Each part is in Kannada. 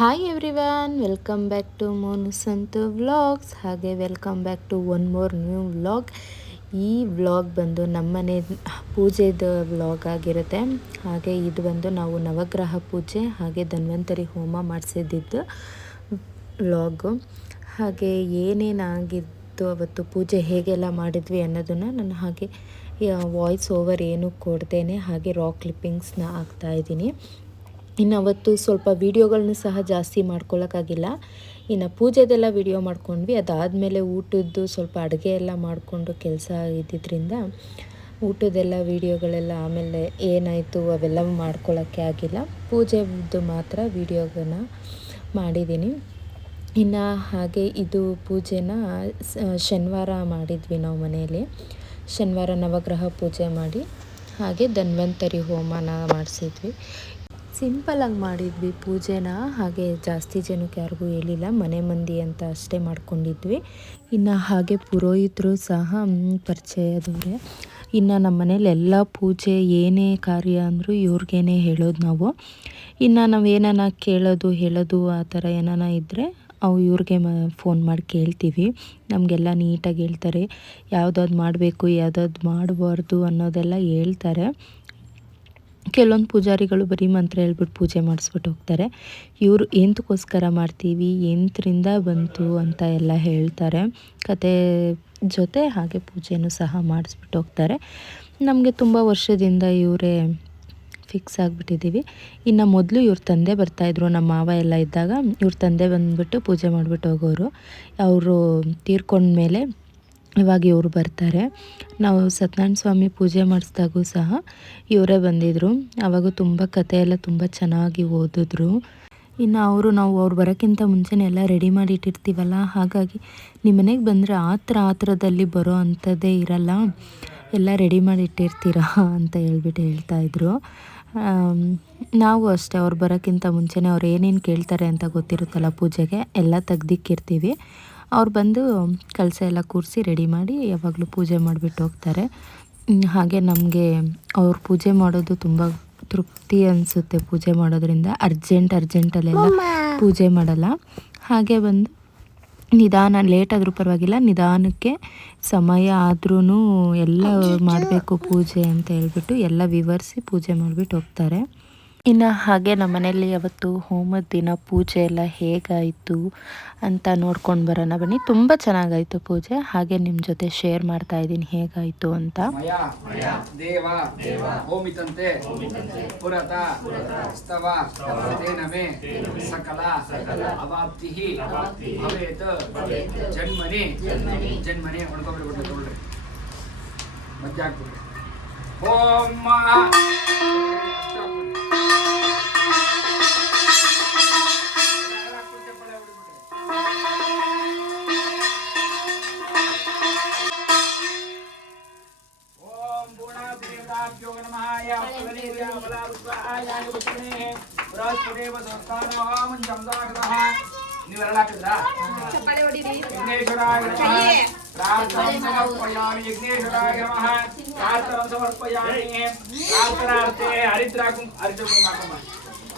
Hi everyone, welcome back to Monu Santu vlogs. ಹಾಗೆ welcome back to one more new vlog. ಈ ವ್ಲಾಗ್ ಬಂದು ನಮ್ಮನೆ ಪೂಜೆದ ವ್ಲಾಗ್ ಆಗಿರುತ್ತೆ. ಹಾಗೆ ಇದು ಬಂದು ನಾವು ನವಗ್ರಹ ಪೂಜೆ ಹಾಗೆ ಧನ್ವಂತರಿ ಹೋಮ ಮಾಡಿಸಿದ್ದು ವ್ಲಾಗು. ಹಾಗೆ ಏನೇನಾಗಿತ್ತು ಅವತ್ತು, ಪೂಜೆ ಹೇಗೆಲ್ಲ ಮಾಡಿದ್ವಿ ಅನ್ನೋದನ್ನು ನಾನು ಹಾಗೆ ವಾಯ್ಸ್ ಓವರ್ ಏನು ಕೊಡ್ತೇನೆ, ಹಾಗೆ ರಾ ಕ್ಲಿಪ್ಪಿಂಗ್ಸ್ನ ಹಾಕ್ತಾಯಿದ್ದೀನಿ. ಇನ್ನು ಅವತ್ತು ಸ್ವಲ್ಪ ವೀಡಿಯೋಗಳನ್ನ ಸಹ ಜಾಸ್ತಿ ಮಾಡ್ಕೊಳ್ಳೋಕ್ಕಾಗಿಲ್ಲ. ಇನ್ನು ಪೂಜೆದೆಲ್ಲ ವೀಡಿಯೋ ಮಾಡ್ಕೊಂಡ್ವಿ. ಅದಾದಮೇಲೆ ಊಟದ್ದು ಸ್ವಲ್ಪ ಅಡುಗೆ ಎಲ್ಲ ಮಾಡಿಕೊಂಡು ಕೆಲಸ ಇದ್ದಿದ್ದರಿಂದ ಊಟದೆಲ್ಲ ವೀಡಿಯೋಗಳೆಲ್ಲ ಆಮೇಲೆ ಏನಾಯಿತು ಅವೆಲ್ಲ ಮಾಡ್ಕೊಳ್ಳೋಕ್ಕೆ ಆಗಿಲ್ಲ. ಪೂಜೆದು ಮಾತ್ರ ವೀಡಿಯೋಗನ್ನ ಮಾಡಿದ್ದೀನಿ. ಇನ್ನು ಹಾಗೆ ಇದು ಪೂಜೆನ ಶನಿವಾರ ಮಾಡಿದ್ವಿ ನಾವು ಮನೆಯಲ್ಲಿ. ಶನಿವಾರ ನವಗ್ರಹ ಪೂಜೆ ಮಾಡಿ ಹಾಗೆ ಧನ್ವಂತರಿ ಹೋಮನ ಮಾಡಿಸಿದ್ವಿ. ಸಿಂಪಲಾಗಿ ಮಾಡಿದ್ವಿ ಪೂಜೆನ. ಹಾಗೆ ಜಾಸ್ತಿ ಜನಕ್ಕೆ ಯಾರಿಗೂ ಹೇಳಿಲ್ಲ, ಮನೆ ಮಂದಿ ಅಂತ ಅಷ್ಟೇ ಮಾಡ್ಕೊಂಡಿದ್ವಿ. ಇನ್ನು ಹಾಗೆ ಪುರೋಹಿತರು ಸಹ ಪರಿಚಯದವರೇ. ಇನ್ನು ನಮ್ಮ ಮನೇಲಿ ಎಲ್ಲ ಪೂಜೆ ಏನೇ ಕಾರ್ಯ ಅಂದರೂ ಇವ್ರಿಗೇನೆ ಹೇಳೋದು ನಾವು. ಇನ್ನು ನಾವು ಏನಾನ ಕೇಳೋದು ಹೇಳೋದು ಆ ಥರ ಏನಾನ ಇದ್ದರೆ ಇವ್ರಿಗೆ ಫೋನ್ ಮಾಡಿ ಕೇಳ್ತೀವಿ. ನಮಗೆಲ್ಲ ನೀಟಾಗಿ ಹೇಳ್ತಾರೆ, ಯಾವುದಾದ್ರು ಮಾಡಬೇಕು ಯಾವುದಾದ್ರು ಮಾಡಬಾರ್ದು ಅನ್ನೋದೆಲ್ಲ ಹೇಳ್ತಾರೆ. ಕೆಲವೊಂದು ಪೂಜಾರಿಗಳು ಬರೀ ಮಂತ್ರ ಹೇಳ್ಬಿಟ್ಟು ಪೂಜೆ ಮಾಡಿಸ್ಬಿಟ್ಟು ಹೋಗ್ತಾರೆ. ಇವರು ಎಂತಕ್ಕೋಸ್ಕರ ಮಾಡ್ತೀವಿ, ಎಂತರಿಂದ ಬಂತು ಅಂತ ಎಲ್ಲ ಹೇಳ್ತಾರೆ. ಕತೆ ಜೊತೆ ಹಾಗೆ ಪೂಜೆನೂ ಸಹ ಮಾಡಿಸ್ಬಿಟ್ಟು ಹೋಗ್ತಾರೆ. ನಮಗೆ ತುಂಬ ವರ್ಷದಿಂದ ಇವರೇ ಫಿಕ್ಸ್ ಆಗಿಬಿಟ್ಟಿದ್ದೀವಿ. ಇನ್ನು ಮೊದಲು ಇವ್ರ ತಂದೆ ಬರ್ತಾಯಿದ್ರು, ನಮ್ಮ ಮಾವ ಎಲ್ಲ ಇದ್ದಾಗ ಇವ್ರ ತಂದೆ ಬಂದುಬಿಟ್ಟು ಪೂಜೆ ಮಾಡಿಬಿಟ್ಟು ಹೋಗೋರು. ಅವರು ತೀರ್ಕೊಂಡ್ಮೇಲೆ ಇವಾಗ ಇವರು ಬರ್ತಾರೆ. ನಾವು ಸತ್ಯನಾರಾಯಣ ಸ್ವಾಮಿ ಪೂಜೆ ಮಾಡಿಸಿದಾಗೂ ಸಹ ಇವರೇ ಬಂದಿದ್ದರು. ಆವಾಗ ತುಂಬ ಕತೆ ಎಲ್ಲ ತುಂಬ ಚೆನ್ನಾಗಿ ಓದಿದ್ರು. ಇನ್ನು ನಾವು ಅವ್ರು ಬರೋಕ್ಕಿಂತ ಮುಂಚೆನೇ ಎಲ್ಲ ರೆಡಿ ಮಾಡಿ ಇಟ್ಟಿರ್ತೀವಲ್ಲ, ಹಾಗಾಗಿ ನಿಮ್ಮ ಮನೆಗೆ ಬಂದರೆ ಆತ್ರದಲ್ಲಿ ಬರೋ ಅಂಥದ್ದೇ ಇರಲ್ಲ, ಎಲ್ಲ ರೆಡಿ ಮಾಡಿ ಇಟ್ಟಿರ್ತೀರಾ ಅಂತ ಹೇಳ್ತಾಯಿದ್ರು. ನಾವು ಅಷ್ಟೇ, ಅವ್ರು ಬರೋಕ್ಕಿಂತ ಮುಂಚೆನೇ ಅವ್ರು ಏನೇನು ಕೇಳ್ತಾರೆ ಅಂತ ಗೊತ್ತಿರುತ್ತಲ್ಲ ಪೂಜೆಗೆ, ಎಲ್ಲ ತೆಗ್ದಿಕ್ಕಿರ್ತೀವಿ. ಅವ್ರು ಬಂದು ಕಳಸ ಎಲ್ಲ ಕೂರಿಸಿ ರೆಡಿ ಮಾಡಿ ಯಾವಾಗಲೂ ಪೂಜೆ ಮಾಡಿಬಿಟ್ಟು ಹೋಗ್ತಾರೆ. ಹಾಗೆ ನಮಗೆ ಅವ್ರು ಪೂಜೆ ಮಾಡೋದು ತುಂಬ ತೃಪ್ತಿ ಅನಿಸುತ್ತೆ. ಪೂಜೆ ಮಾಡೋದ್ರಿಂದ ಅರ್ಜೆಂಟಲ್ಲೆಲ್ಲ ಪೂಜೆ ಮಾಡಲ್ಲ. ಹಾಗೆ ಬಂದು ನಿಧಾನ, ಲೇಟಾದರೂ ಪರವಾಗಿಲ್ಲ, ನಿಧಾನಕ್ಕೆ ಸಮಯ ಆದ್ರೂ ಎಲ್ಲ ಮಾಡಬೇಕು ಪೂಜೆ ಅಂತ ಹೇಳ್ಬಿಟ್ಟು ಎಲ್ಲ ವಿವರಿಸಿ ಪೂಜೆ ಮಾಡಿಬಿಟ್ಟು ಹೋಗ್ತಾರೆ. ಇನ್ನು ಹಾಗೆ ನಮ್ಮ ಮನೆಯಲ್ಲಿ ಅವತ್ತು ಹೋಮದ ದಿನ ಪೂಜೆ ಎಲ್ಲ ಹೇಗಾಯಿತು ಅಂತ ನೋಡ್ಕೊಂಡು ಬರೋಣ ಬನ್ನಿ. ತುಂಬ ಚೆನ್ನಾಗಾಯಿತು ಪೂಜೆ. ಹಾಗೆ ನಿಮ್ಮ ಜೊತೆ ಶೇರ್ ಮಾಡ್ತಾ ಇದ್ದೀನಿ ಹೇಗಾಯಿತು ಅಂತ. ದೇವ ಹೋಮಿತಂತೆ ಪುರತ ಸ್ತವ ತೇನ ಮೇ ಸಕಲ ಅವಾಪ್ತಿ ಭವೇತ್ ಜನ್ಮನೆ ಹೊಡ್ಕೊಂಡ್ಬಿಡ್ಬಿಟ್ಟು ತಗೊಳ್ರಿ, ಮಧ್ಯ ಹಾಕ್ಬಿಡ್ರಿ. ಓಂ ನೀವೆಲ್ಲ ಹಾಕಿದ್ರಾ? ವಿಘ್ನೇಶ್ವರಾಯ ನಮಃ ಪ್ರಾರ್ಥನಂ ಸಮರ್ಪಯಾಮಿ. ವಿಘ್ನೇಶ್ವರಾಯ ನಮಃ ಪ್ರಾರ್ಥನಂ ಸಮರ್ಪಯಾಮಿ. ಪ್ರಾರ್ಥನಾರ್ಥೆ ಹರಿದ್ರಾಕುಂ ಅರಿಶಂ ಹಾಕಮ್ಮ.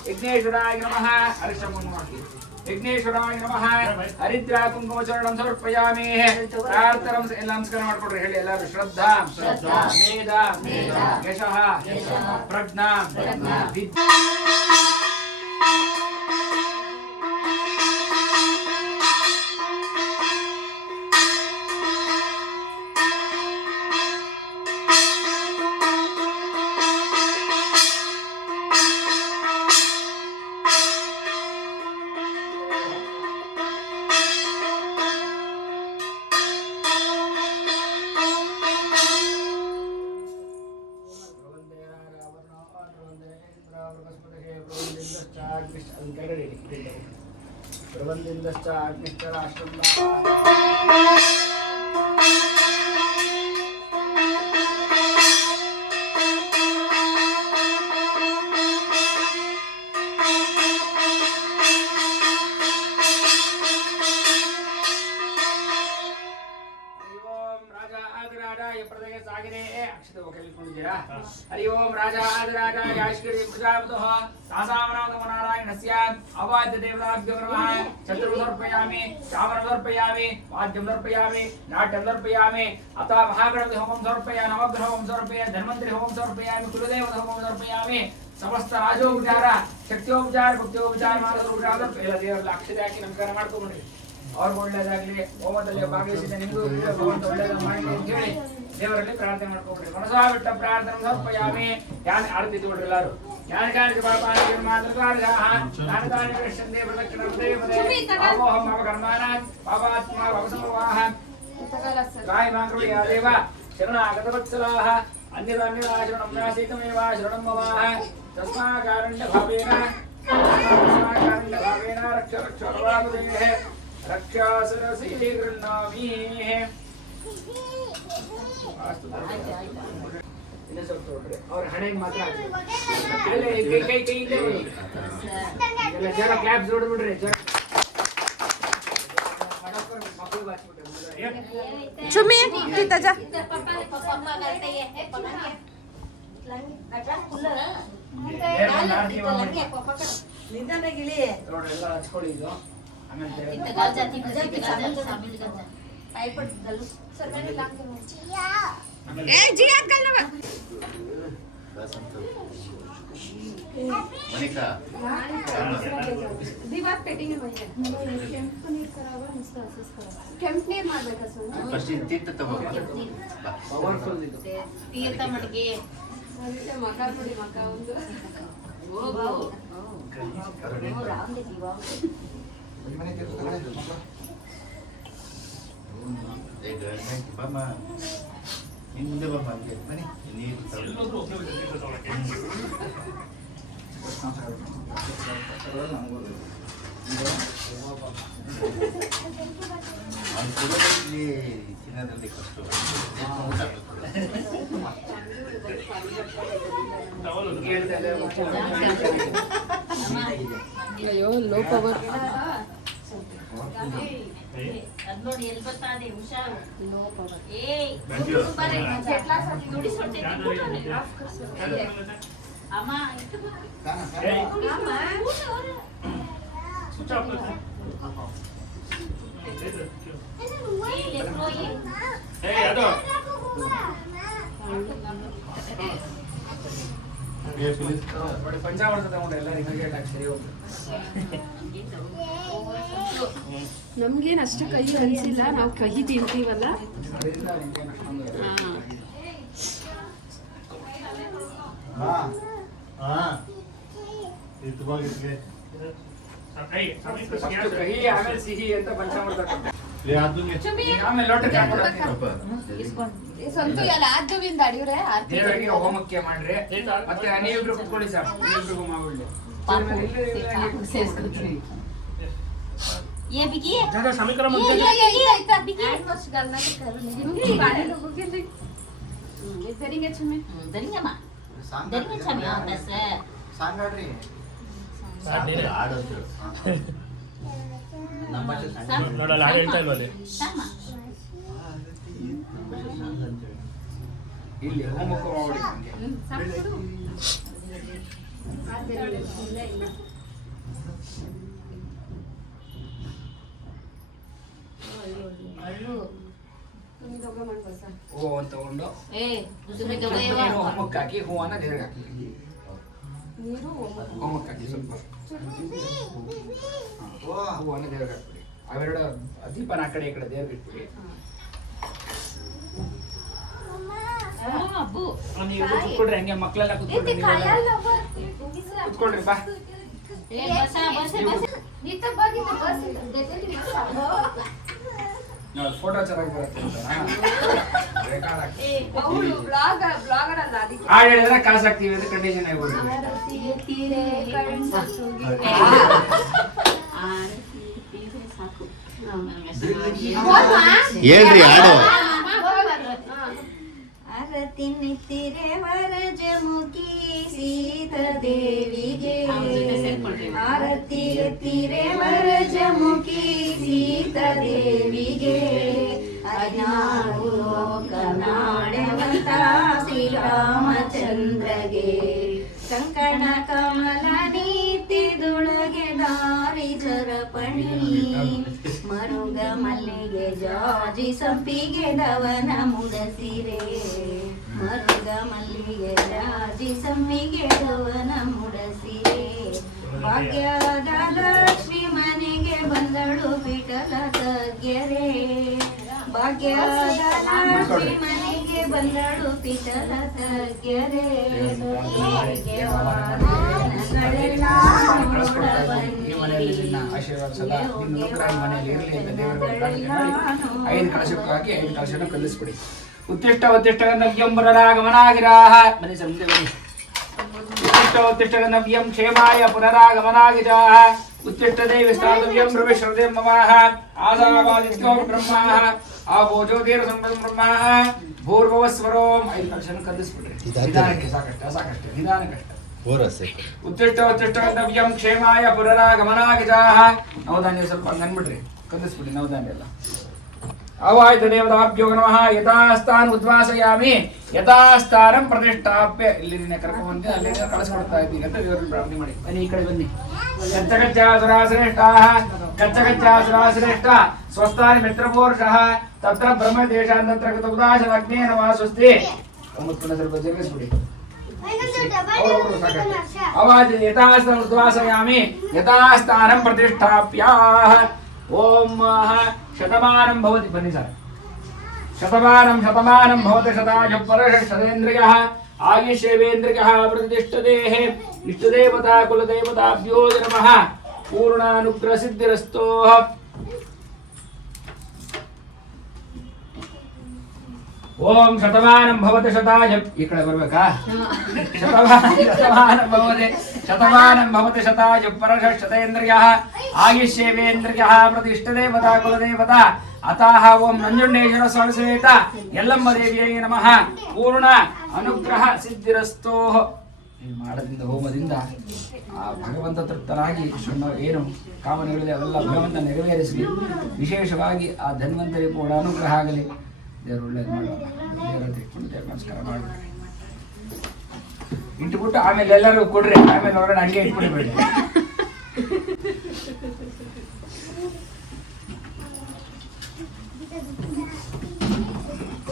ವಿಘ್ನೇಶ್ವರಾಯ ನಮಃ ಅರಿಶಂ ಹಾಕಿ. ವಿಘ್ನೇಶ್ವರಾಯ ನಮಃ ಹರಿದ್ರಾ ಕುಂಕುಮಚರಣಂ ಸಮರ್ಪಯಾಮಿ. ಪ್ರಾರ್ಥನಂ ಎಲ್ಲ ನಮಸ್ಕಾರ ಮಾಡ್ಕೊಡ್ರಿ, ಹೇಳಿ ಎಲ್ಲರೂ. ಶ್ರದ್ಧಾ ಮೇಧ ಯಶಃ ಪ್ರಜ್ಞಾ ವಿದ್ಯಾ. ಪ್ರಬಂಧಿಂದಶ್ಚ ಅಗ್ನಿಶ್ಚ ರಾಷ್ಟ್ರಂ ರಾಜ ಆಗರಾಜ ಪ್ರದಯ ಸಾಗರೇ. ಅಕ್ಷತೆ ಕಲಿತ್ಕೊಂಡಿದ್ದೀರಾ? हरि ओम राजाधिराजाय ऐश्वर्य प्रजापतः तासामनामो नारायणस्य अवाद्य देवताभ्यो नमः चतुर्भुजं समर्पयामि चामरं समर्पयामि वाद्यं समर्पयामि नाट्यं समर्पयामि अतः महागणपति होमं समर्पयामि नवग्रह होमं समर्पयामि धन्वन्तरि होमं समर्पयामि कुलदेवता होमं समर्पयामि समस्त राजोपचार शक्तियोपचार भक्तियोपचार मानसोपचार पहला देवರ ಅಕ್ಷತೆ ಹಾಕಿ ನಮಸ್ಕಾರ ಮಾಡ್ಕೊಂಡ್ರಿ ಅವ್ರಿಗೆ ಒಳ್ಳೆಯದಾಗಲಿ ಹೋಮದಲ್ಲಿ ಭಾಗವಹಿಸಿದ ನಿಮಗೂ ಭಗವಂತ ಒಳ್ಳೆಯದು ಮಾಡಲಿ ಅಂತ ಹೇಳಿ ದೇವರಲ್ಲಿ ಪ್ರಾರ್ಥನೆ ಮಾಡ್ಕೊಂಡ್ರಿ ಮನಸಾ ಬಿಟ್ಟ ಪ್ರಾರ್ಥನೆ ಸಮರ್ಪಯಾಮಿ ಧ್ಯಾನ ಆರತಿ ತಗೊಳ್ರಿ ಎಲ್ಲರೂ ಜ್ಞಾನಕಾರಿಕ ಪಾಪಾನಿಗೆ ಮಾತೃಕಾರ್ಯಾಹ ಜ್ಞಾನಕಾರಿಕ ಕೃಷ್ಣಂದೇ ಪ್ರದಕ್ಷಿಣಂ ದೇವದೇ ಅಮೋಹಂ ಅವಕರ್ಮಾನಾತ್ ಪಾಪಾತ್ಮ ಭವಸಮವಾಹ ಕಾಯ ಮಾಂಗ್ರುಳಿ ಯಾದೇವ ಶರಣಾಗತವತ್ಸಲಾಹ ಅನ್ಯದಾನ್ಯದಾಶರಣಂ ನಾಸೀತಮೇವ ಶರಣಂ ಮಮಾಹ ತಸ್ಮಾಕಾರಣ್ಯಭಾವೇನ ರಕ್ಷ ರಕ್ಷ ಸರ್ವಾಪದೇಃ ರಕ್ಷಾ ಸರಸಿ ಗೃಹ್ಣಾಮಿ ಇನ್ನೂ ಸ್ವಲ್ಪ ನೋಡ್ರಿ ಅವ್ರ ಹಣೆಗೆ ಮಾತ್ರ ಕೈ ಇದೆ ಎಲ್ಲ ಜರ ಕ್ಲಾಪ್ಸ್ ಹೊಡೆದ್ಬಿಡ್ರಿ ಜರ ಮಕ್ಕಳು ಬಾಚ್ಬಿಟ್ರೆ ಚುಮ್ಮಿ ಕಿತ್ತ ಜಾ ನೋಡ್ರೆಲ್ಲ ಹಚ್ಕೊಳ್ಳಿ ಇದು ಆಮೇಲೆ ಕೆಂಪು ನೀರು ಮಾಡ್ಬೇಕಾ ಪವರ್ಫುಲ್ ಇದು ತೀರ್ಥ ಮಡಿಗೆ ಮಕ ನೋಡಿ ಮಕ ಒಂದು ಮುಂದೆ ಬನ್ನಿ ನೀರು ಇಲ್ಲಿ ಚಿನ್ನದಲ್ಲಿ ಕಷ್ಟ ಅಯ್ಯೋ ಲೋ ಪವರ್ ನೋಡಿ ಎಲ್ಲಿ ಬರ್ತಾನೆ ಹುಷಾರು ಲೋ ಪವರ್ ಅಮ್ಮ ಪಂಚಾಮೃತ ತಗೊಂಡ್ರೆ ಎಲ್ಲರಿಗೂ ಸರಿ ಹೋಗ್ತದೆ ನಮ್ಗೇನ್ ಅಷ್ಟು ಕಹಿ ಅನ್ಸಿಲ್ಲ ನಾವು ಕಹಿ ತಿಂತೀವಲ್ಲ ಅದರಿಂದ ನಿಮ್ಗೆ ಅಷ್ಟೊಂದು ಫಸ್ಟ್ ಕಹಿ ಆಮೇಲೆ ಸಿಹಿ ಅಂತ ಪಂಚಾಮೃತ ಕೊಡ್ತಾರೆ. ಆಮೇಲೆ ಲೋಟಕ್ಕೆ ದೇವರಿಗೆ ಹೋಮಕ್ಕೆ ಮಾಡ್ರಿ ಮತ್ತೆ ನೀವಿಬ್ರು ಕುತ್ಕೊಳ್ಳಿ ಸರ್ ನೀವಿಬ್ರಿಗೂ ಮಾಡ್ಬಿಡ್ಲಿ ये बिकी ज्यादा समीकरण ये बिकी दरिंगे छमे दरिंगे मा दरिंगे छमे बस ಸಾಂಗಾಡ್ರಿ ಹಾಡು ನಮ್ಮ ಭಾಷೆ ನೋಡಲ್ಲ ಹಾಡು ಹೇಳ್ತಾ ಇಲ್ವಲ್ಲಿ ಸಾಮ ಇಲ್ಲಿ ಹೋಮಕ್ಕೆ ಮಾಡ್ಬಿಡಿ ಹೂ ಅಂತ ತಗೊಂಡು ए दूसरे जगह ನೀರು ಹೋಮಕ್ಕೆ ಹಾಕಿ ಹೂವನ್ನ ದೇವ್ರಿಗೆ ಹಾಕಿ ಹೋಮಕ್ಕೆ ಹಾಕಿ ಸ್ವಲ್ಪ ಹೂವನ್ನ ದೇವ್ರಿಗೆ ಹಾಕ್ಬಿಡಿ ಅವೆರಡು ದೀಪನ ಆ ಕಡೆ ಈ ಕಡೆ ದೇವ್ರಿಗೆ ಇಟ್ಬಿಡಿ ಅಬ್ಬು ನೀವು ಕುತ್ಕೊಳ್ರಿ ಹಂಗೆ ಮಕ್ಕಳೆಲ್ಲ ಕುತ್ಕೊಳ್ರಿ ನೀವೆಲ್ಲ ಕುತ್ಕೊಳ್ರಿ ಬಾ ए बस बस बस नी तो बस ಫೋಟೋ ಚೆನ್ನಾಗಿ ಬರುತ್ತೆ ರೆಕಾರ್ಡ್ ಆಗ್ತದೆ ಹಾಡು ಹೇಳಿದ್ರೆ ಕಾಸು ಹಾಕ್ತೀವಿ ಅಂತ ಕಂಡೀಷನ್ ಆಗ್ಬೋದು ಹೇಳ್ರಿ ಹಾಡು ಆರತಿ ನಿತ್ತಿರೆ ವರಜಮುಖಿ ಸೀತಾ ದೇವಿಗೆ ಆರತಿ ಎತ್ತಿರೆ ವರಜಮುಖಿ ಸೀತಾ ದೇವಿಗೆ ಹದಿನಾರು ಲೋಕ ನಾಡೆವಂತ ಶ್ರೀರಾಮಚಂದ್ರಗೆ ಕಂಕಣ ಕಮಲ ನೀತಿದೊಳಗೆ ದಾರಿ ಸರಪಣಿ ಮರುಗ ಮಲ್ಲಿಗೆ ಜಾಜಿ ಸಂಪಿಗೆ ದವನ ಮುಡಸಿರೆ ಮರುಗ ಮಲ್ಲಿಗೆ ಜಾಜಿ ಸಂಪಿಗೆ ದವನ ಮುಡಸಿರೆ ಭಾಗ್ಯದ ಲಕ್ಷ್ಮಿ ಮನೆಗೆ ಬಂದಳು ಬಿಟಲ ತಗ್ಗೆರೆ ಭಾಗ್ಯದ ಲಕ್ಷ್ಮಿ ಮನೆಗೆ ಬಂದಳು ಪಿಟಲ ತಗ್ಗೆರೆ ಆಶೀರ್ವಾದ ಸದಾ ನಿಮ್ಮ ಅನುಗ್ರಹ ಮನೆಯಲ್ಲಿ ಇರಲಿ ಅಂತ ದೇವರ ಪ್ರಾರ್ಥನೆ ಮಾಡಿ 5 ಕಲಶಕ್ಕೆ ಹಾಕಿ 5 ಕಲಶನ ಕಲಿಸ್ಬಿಡಿ. ಉತ್ತಿಷ್ಟ ಉತ್ತಿಷ್ಟ ಗಂಧವ್ಯಂಬರನಾಗಮನಾಗಿರಾಹ ಬನ್ನಿ ಸರ್ ಮುಂದೆ ಬನ್ನಿ. ಉತ್ತಿಷ್ಟ ಉತ್ತಿಷ್ಟ ಗಂಧವ್ಯಂ ಕ್ಷೇಮಾಯ ಪುನರಾಗಮನಾಗಿರಾಹ ಉತ್ತಿಷ್ಟ ದೇವಿ ಸ್ಥಾತವ್ಯಂ ಪ್ರವಿಶ್ರದೆ ಮಮಾಹ ಆದಾವಾದಿತ್ಯೋ ಬ್ರಹ್ಮಾಹ ಆಭೋಜೋದೇರ ಸಂಬಂ ಬ್ರಹ್ಮಾಹ ಭೂರ್ಭವಸ್ವರೋಂ 5 ಕಲಶನ ಕಲಿಸ್ಬಿಡ್ರಿ. ನಿಧಾನಕ್ಕೆ ಸಾಕಷ್ಟು ನಿಧಾನಕ್ಕಷ್ಟ ಉತ್ತಿಷ್ಟ ಉತ್ತಿಷ್ಟ ಗಂಧವ್ಯಂ ಕ್ಷೇಮಾಯ ಪುನರಾಗಮನಾಗಿರಾಹ ನವಧಾನ್ಯ ಸ್ವಲ್ಪ ಅಂದ್ಬಿಡ್ರಿ ಕಲಿಸ್ಬಿಡಿ ನವಧಾನ್ಯ ಎಲ್ಲ. ಅವಾಯ್ತು ದೇವತಾಭ್ಯೋ ನಮಃ ಯಥಾಸ್ಥಾನ ಉದ್ವಾಸಯಾಮಿ ಯಥಾಸ್ಥಾನಂ ಪ್ರತಿಷ್ಠಾಪ್ಯ ಇಲ್ಲಿ ಕರ್ಕೊಂಡು ಬಂದು ಅಲ್ಲಿ ಕಳಿಸ್ಕೊಡ್ತಾ ಇದ್ದೀನಿ ಅಂತ ದೇವರಲ್ಲಿ ಪ್ರಾರ್ಥನೆ ಮಾಡಿ. ಬನ್ನಿ ಈ ಕಡೆ ಬನ್ನಿ. ಕಚ್ಚಕಚ್ಚಾಸುರಾಶ್ರೇಷ್ಠ ಸ್ವಸ್ಥಾನಿ ಮಿತ್ರಪೋರುಷಃ ತತ್ರ ಬ್ರಹ್ಮದೇಶಾಂತರ್ಗತ ಉದಾಶನಗ್ನೇ ನಮಃ ಸ್ವಸ್ತಿ. ಒಂಬತ್ತು ಸ್ವಲ್ಪ ಜರುಗಿಸ್ಬಿಡಿ. ಅವಾಜ್ ಯಥಾಸ್ಥಾನ ಉದ್ವಾಸಯಾಮಿ ಯಥಾಸ್ಥಾನಂ ಪ್ರತಿಷ್ಠಾಪ್ಯ. ಓಂ ಶತಮಾನಂ ಭವತಿ ಬನ್ನಿ ಸರ್. ಶತಮಾನಂ ಭವತಿ ಶತಾಯು ಪರಷ ಶತೇಂದ್ರಿಯಃ ಆಯುಷ್ಯೇವೇಂದ್ರಿಯಃ ಪ್ರತಿಷ್ಠದೇಃ ಇಷ್ಟದೇವತಾ ಕುಲದೇವತಾಭ್ಯೋ ನಮಃ ಪೂರ್ಣಾನುಗ್ರಹ ಸಿದ್ಧಿರಸ್ತೋ. ಓಂ ಶತಮಾನಂ ಭವತಿ ಶತಾಯು ಈ ಕಡೆ ಬರ್ಬೇಕಾ? ಶತಮಾನಂ ಭವತಿ ಶತಾಯು ಪರಷ ಶತೇಂದ್ರಿಯಃ ಆಯುಷ್ಯೇವೇಂದ್ರಿಯಃ ಪ್ರತಿಷ್ಠದೇವತಾ ಕುಲದೇವತಾ ಅತಃ ಓಂ ನಂಜುಂಡೇಶ್ವರ ಸ್ವಾಮಿ ಸಮೇತ ಯಲ್ಲಮ್ಮ ದೇವಿಯೇ ನಮಃ ಪೂರ್ಣ ಅನುಗ್ರಹ ಸಿದ್ಧಿರಸ್ತೋ. ಈ ಮಾಡದಿಂದ ಹೋಮದಿಂದ ಆ ಭಗವಂತ ತೃಪ್ತನಾಗಿ ಏನು ಕಾಮನೆಗಳಿದೆ ಅವೆಲ್ಲ ಭಗವಂತ ನೆರವೇರಿಸಲಿ. ವಿಶೇಷವಾಗಿ ಆ ಧನ್ವಂತರಿ ಕೂಡ ಅನುಗ್ರಹ ಆಗಲಿ. ದೇವರು ಒಳ್ಳೇದು ಮಾಡೋಣ. ದೇವರ ತಿಳ್ಕೊಂಡು ದೇವ್ರ ನಮಸ್ಕಾರ ಮಾಡಬೇಡಿ. ಇಟ್ಬಿಟ್ಟು ಆಮೇಲೆ ಎಲ್ಲರೂ ಕೊಡ್ರಿ. ಆಮೇಲೆ ಹೊರಗಡೆ ಅಡಿಗೆ ಇಟ್ಬಿಡಬೇಡಿ.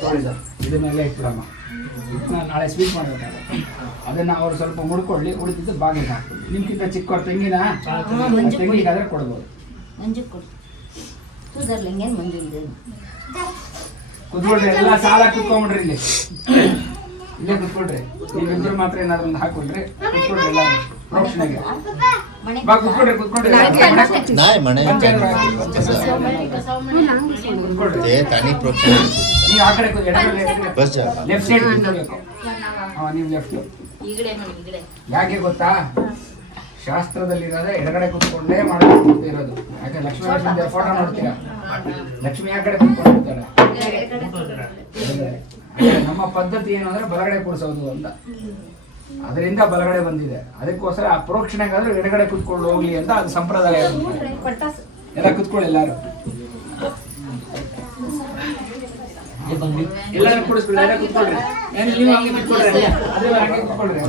ನೋಡಿ ಸರ್ ಇದನ್ನೆಲ್ಲ ಇಟ್ಬಿಡಮ್ಮ. ನಾಳೆ ಸ್ವೀಟ್ ಮಾಡಬೇಕಾಗ ಅದನ್ನ ಅವ್ರು ಸ್ವಲ್ಪ ಮುಡ್ಕೊಳ್ಳಿ. ಉಳಿದಿದ್ದು ಬಾಗಿಲಿಗೆ ಹಾಕ್ಬಿಡಿ. ನಿಮ್ಗಿಂತ ಚಿಕ್ಕವ್ರ ತೆಂಗಿನ ತೆಂಗಿಗಾದ್ರೆ ಕೊಡ್ಬೋದು. ಮಂಜು ಕೊಡು ತೂದರ್ಲಿಂಗೇನು ಮಂಜು ಇದೆ ಕುತ್ಕೊಳ್ರಿ. ಎಲ್ಲ ಸಾಲ ಕುತ್ಕೊಂಡ್ಬಿಡ್ರಿ. ಇಲ್ಲೇ ಕುತ್ಕೊಳ್ರಿ. ನೀವು ಇಬ್ಬರು ಮಾತ್ರ ಏನಾದ್ರು ಒಂದು ಹಾಕೊಳ್ರಿ. ಕುತ್ಕೊಳ್ರಿ ಎಲ್ಲ ಪ್ರೋಕ್ಷಣೆಗೆ ಬಾ. ಕುತ್ಕೊಳ್ರಿ ಕುತ್ಕೊಳ್ರಿ. ನೀವು ಆ ಕಡೆ ಲೆಫ್ಟ್ ಸೈಡ್ ಕುತ್ಕೊಳ್ಬೇಕು. ನೀವು ಲೆಫ್ಟ್. ಯಾಕೆ ಗೊತ್ತಾ? ಶಾಸ್ತ್ರದಲ್ಲಿರೋದೇ ಎಡಗಡೆ ಕುತ್ಕೊಂಡೇ ಮಾಡಬೇಕು ಇರೋದು. ಯಾಕೆ ಲಕ್ಷ್ಮೀ ನರಸಿಂಹ ಫೋಟೋ ನೋಡ್ತೀರಾ? ಲಕ್ಷ್ಮಿ ಆ ಕಡೆ ಕುತ್ಕೊಂಡಿರ್ತಾಳೆ. ನಮ್ಮ ಪದ್ಧತಿ ಏನು ಅಂದ್ರೆ ಬಲಗಡೆ ಕೂರಿಸೋದು ಅಂತ. ಅದರಿಂದ ಬಲಗಡೆ ಬಂದಿದೆ. ಅದಕ್ಕೋಸ್ಕರ ಆ ಪ್ರೋಕ್ಷಣೆಗಾದ್ರೂ ಎಡಗಡೆ ಕುತ್ಕೊಂಡು ಹೋಗ್ಲಿ ಅಂತ ಅದು ಸಂಪ್ರದಾಯ. ಎಲ್ಲ ಕುತ್ಕೊಳ್ಳಿ. ಎಲ್ಲಾರು ಎಲ್ಲರೂ ಕೂಡಿಸ್ಕೊಳ್ಳಿ. ಎಲ್ಲ ಕುತ್ಕೊಳ್ರಿ. ನೀವು ಹಂಗೆ ಕುತ್ಕೊಳ್ರಿ. ಅದೇ ಹಂಗೆ ಕುತ್ಕೊಳ್ರಿ.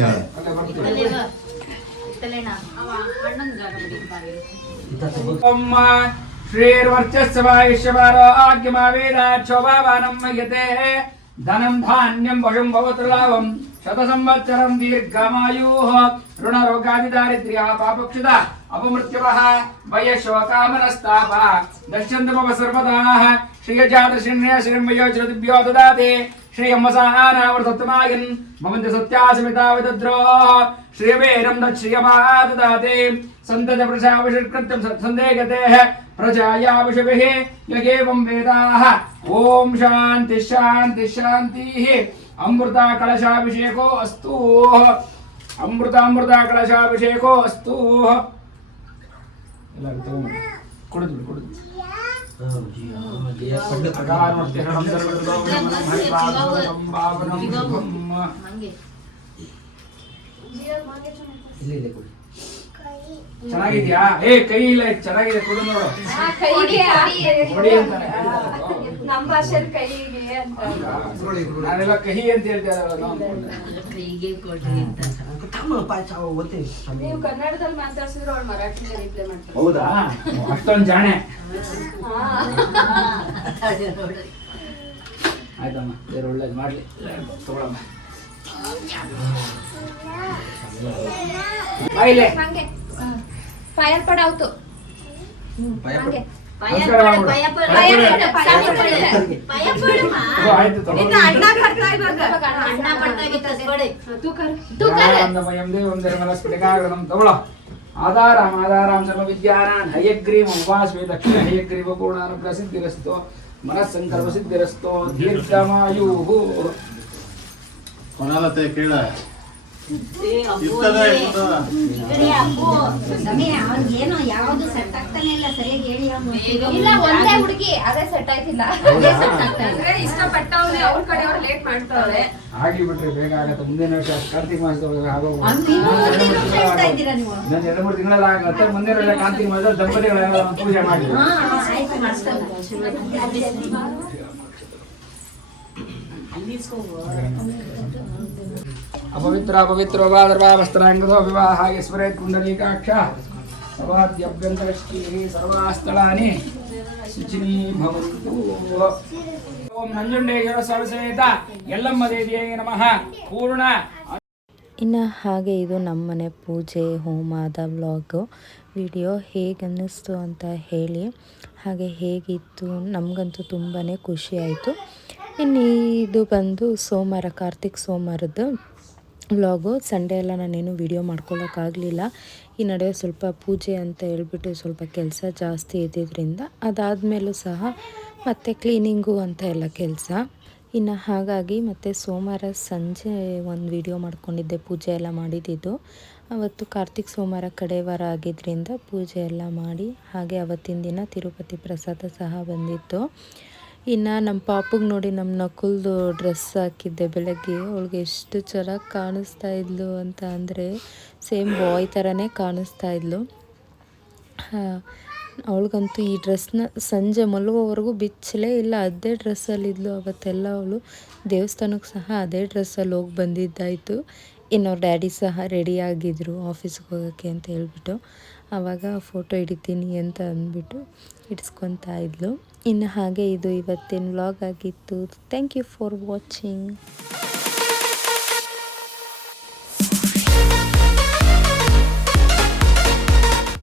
ಶ್ರೀರ್ವರ್ಚಸ್ವಾಯುಷ್ಯವಾರೋ ಆಜ್ಞಮಾವೇದಾಕ್ಷೋಭಾವಾನಂ ಮಯತೆ ಧನಂ ಧಾನ್ಯಂ ವಶಂ ಭವತು ಲಾಭಂ ಶತಸಂವತ್ಸರಂ ದೀರ್ಘಮಾಯುಃ ಋಣರೋಗಾದಿದಾರಿದ್ರ್ಯ ಪಾಪಕ್ಷಿತ ಅಪಮೃತ್ಯುವಃ ಭಯಶೋಕಾಮನಸ್ತಾಪ ದಶ್ಯಂತು ಮಮ ಸರ್ವದಾ ಶ್ರೀಯಜಾತ ಶ್ರೀಣ್ಯ ಶ್ರೀರ್ಮಯೋಜ್ರದಿಭ್ಯೋ ದದಾತಿ ಶ್ರೀಯಮ್ಮಸಾನಾವರ್ತಮಾಯನ್ ಭವಂತಿ ಸತ್ಯಾಸಮಿತಾವಿದ್ರೋಹ ಶ್ರೀಯವೇರಂ ದಶ್ರಿಯಮಾದದಾತಿ ಸಂತತ ಪ್ರಜಾವಿಷಕೃತ್ಯಂ ಸತ್ಸಂದೇಗತೇಃ ಪ್ರಜಾಯಾವಿಷಭಿಃ ಯಗೇವಂ ವೇದಾಃ. ಓಂ ಶಾಂತಿ ಶಾಂತಿ ಶಾಂತಿಃ. ಅಮೃತ ಕಳಶಾಭಿಷೇಕೋ ಅಸ್ತೂ. ಅಮೃತ ಕಳಶಾಭಿಷೇಕೋ ಅಸ್ತೂ. ಎಲ್ಲರೂ ತಗೊಂಡು ಕುಡಿದ್ಬಿಡು ಕುಡಿದು ಚೆನ್ನಾಗಿದ್ಯಾ? ಏ ಕೈ ಇಲ್ಲ ಚೆನ್ನಾಗಿದೆ. ಕುಡಿದು ನೋಡು. ನಮ್ಮ ಭಾಷೆಯಲ್ಲಿ ಕೈಗೆ ಅಂತ ನಾನೆಲ್ಲ ಕಹಿ ಅಂತ ಹೇಳ್ತಾರೆ. ಕೈಗೆ ಕೊಡ್ರಿ ಅಂತ. ನೀವು ಕನ್ನಡದಲ್ಲಿ ಮಾತಾಡ್ಸಿದ್ರೆ ಅವ್ಳು ಮರಾಠಿಲಿ ರಿಪ್ಲೈ ಮಾಡ್ತಾರೆ. ಹೌದಾ? ಅಷ್ಟೊಂದು ಜಾಣೆ. ಅದೇ ನೋಡ್ರಿ. ಆಯ್ತಮ್ಮ, ದೇವ್ರು ಒಳ್ಳೇದು ಮಾಡ್ಲಿ. ತಗೊಳಮ್ಮ. ಬಾಯಿಲೆ. ಹಂಗೆ ಪಾಯಲ್ ಪಡ ಆಯ್ತು ಹಂಗೆ ನಮಸ್ಕಾರ ಮಾಡ್ಬಿಡು. ಆಯ್ತು ತಗೋ. ಅಣ್ಣ ಕರ್ತಾ ಇವಾಗ ಅಣ್ಣ ಪಡ್ತಾಗಿತ್ತು ಕೊಡಿ. ತಗೊಳ್ಳೋ. ಆಧಾರಾಮ್ ಆಧಾರಾಮ್ ಸರ್ವ ವಿದ್ಯಾನಾನ್ ಹಯಗ್ರೀವ ಉಪಾಸ್ಮಿ ದಕ್ಷಿಣ ಹಯಗ್ರೀವ ಪೂರ್ಣಾನುಗ್ರಹ ಸಿದ್ಧಿರಸ್ತು ಮನಸ್ಸಂಕಲ್ಪ ಸಿದ್ಧಿರಸ್ತು ದೀರ್ಘಮಾಯು. ಕೊನಾಲತ್ತೆ ಕೇಳ ಅವನಿಗೇನೋ ಯಾವ್ದು ಸೆಟ್ ಆಗ್ತಾನೆ ಇಲ್ಲ, ಸರಿಯಾಗಿ ಹೇಳಿ ಇಲ್ಲ ಒಂದೇ ಹುಡುಗಿ ಅದೇ ಸೆಟ್ ಆಯ್ತಿಲ್ಲ. ಅಂದ್ರೆ ಇಷ್ಟಪಟ್ಟವ್ನೆ ಅವ್ರ ಕಡೆಯವ್ರು ಲೇಟ್ ಮಾಡ್ತಾವ್ರೆ. ಆಗ್ಲಿ ಬಿಟ್ರೆ ಬೇಗ ಆಗತ್ತೆ. ಮುಂದಿನ ವರ್ಷ ಕಾರ್ತಿಕ ಮಾಸದೊಳಗೆ ಆಗೋದು. ಹೇಳ್ತಾ ಇದ್ದೀರಾ ನೀವು? ಇನ್ನೊಂದು 2-3 ತಿಂಗಳಲ್ಲಿ ಆಗತ್ತೆ. ಮುಂದಿನ ವರ್ಷ ಕಾರ್ತಿಕ ಮಾಸದಲ್ಲಿ ದಂಪತಿಗಳೆಲ್ಲ ಪೂಜೆ ಮಾಡಿ. ಆಯ್ತು ಮಾಡಿಸ್ತಾರೆ. ಅಪವಿತ್ರ ಅಪವಿತ್ರೋ ವಾದರ್ಭಾವಸ್ತ್ರಾಂಗದೋ ವಿವಾಹ ಸ್ಮರೇತ್ ಕುಂಡಲೀಕಾಕ್ಷ ಸವಾದ್ಯಭ್ಯಂತರಶ್ಚೀ ಸರ್ವಾಸ್ಥಳಾನಿ ಶುಚಿನೀ ಭವಂತು. ಓಂ ನಂಜುಂಡೇಶ್ವರ ಸಮೇತ ಯಲ್ಲಮ್ಮ ದೇವಿಯೇ ನಮಃ. ಪೂರ್ಣ. ಇನ್ನು ಹಾಗೆ ಇದು ನಮ್ಮನೆ ಪೂಜೆ ಹೋಮದ ವ್ಲಾಗು ವಿಡಿಯೋ ಹೇಗೆ ಅನ್ನಿಸ್ತು ಅಂತ ಹೇಳಿ. ಹಾಗೆ ಹೇಗಿತ್ತು, ನಮಗಂತೂ ತುಂಬಾ ಖುಷಿ ಆಯಿತು. ಇನ್ನು ಇದು ಬಂದು ಸೋಮವಾರ, ಕಾರ್ತಿಕ್ ಸೋಮವಾರದ್ದು ವ್ಲಾಗು. ಸಂಡೇ ಎಲ್ಲ ನಾನೇನು ವಿಡಿಯೋ ಮಾಡ್ಕೊಳ್ಳೋಕ್ಕಾಗಲಿಲ್ಲ. ಈ ನಡುವೆ ಸ್ವಲ್ಪ ಪೂಜೆ ಅಂತ ಹೇಳ್ಬಿಟ್ಟು ಸ್ವಲ್ಪ ಕೆಲಸ ಜಾಸ್ತಿ ಇದ್ದಿದ್ದರಿಂದ ಅದಾದಮೇಲೂ ಸಹ ಮತ್ತು ಕ್ಲೀನಿಂಗು ಅಂತ ಎಲ್ಲ ಕೆಲಸ. ಇನ್ನು ಹಾಗಾಗಿ ಮತ್ತು ಸೋಮವಾರ ಸಂಜೆ ಒಂದು ವಿಡಿಯೋ ಮಾಡ್ಕೊಂಡಿದ್ದೆ, ಪೂಜೆ ಎಲ್ಲ ಮಾಡಿದ್ದು. ಅವತ್ತು ಕಾರ್ತಿಕ್ ಸೋಮವಾರ ಕಡೆ ವಾರ ಆಗಿದ್ದರಿಂದ ಪೂಜೆ ಎಲ್ಲ ಮಾಡಿ, ಹಾಗೆ ಅವತ್ತಿನ ದಿನ ತಿರುಪತಿ ಪ್ರಸಾದ ಸಹ ಬಂದಿತ್ತು. ಇನ್ನು ನಮ್ಮ ಪಾಪಗೆ ನೋಡಿ ನಮ್ಮ ನಕುಲ್ದು ಡ್ರೆಸ್ ಹಾಕಿದ್ದೆ ಬೆಳಗ್ಗೆ. ಅವಳಿಗೆ ಎಷ್ಟು ಚೆನ್ನಾಗಿ ಕಾಣಿಸ್ತಾ ಇದ್ಲು ಅಂತ ಅಂದರೆ ಸೇಮ್ ಬಾಯ್ ಥರನೇ ಕಾಣಿಸ್ತಾ ಇದ್ಲು. ಅವಳಿಗಂತೂ ಈ ಡ್ರೆಸ್ನ ಸಂಜೆ ಮಲಗೋವರೆಗೂ ಬಿಚ್ಚಲೇ ಇಲ್ಲ, ಅದೇ ಡ್ರೆಸ್ಸಲ್ಲಿದ್ಲು. ಅವತ್ತೆಲ್ಲ ಅವಳು ದೇವಸ್ಥಾನಕ್ಕೆ ಸಹ ಅದೇ ಡ್ರೆಸ್ಸಲ್ಲಿ ಹೋಗಿ ಬಂದಿದ್ದಾಯಿತು. ಇನ್ನು ಅವ್ರ ಡ್ಯಾಡಿ ಸಹ ರೆಡಿ ಆಗಿದ್ದರು ಆಫೀಸ್ಗೆ ಹೋಗೋಕ್ಕೆ ಅಂತ ಹೇಳ್ಬಿಟ್ಟು. ಆವಾಗ ಫೋಟೋ ಹಿಡಿತೀನಿ ಅಂತ ಅಂದ್ಬಿಟ್ಟು ಹಿಡಿಸ್ಕೊತಾ ಇದ್ಲು. ಇನ್ನು ಹಾಗೆ ಇದು ಇವತ್ತಿನ ವ್ಲಾಗ್ ಆಗಿತ್ತು. Thank you for watching.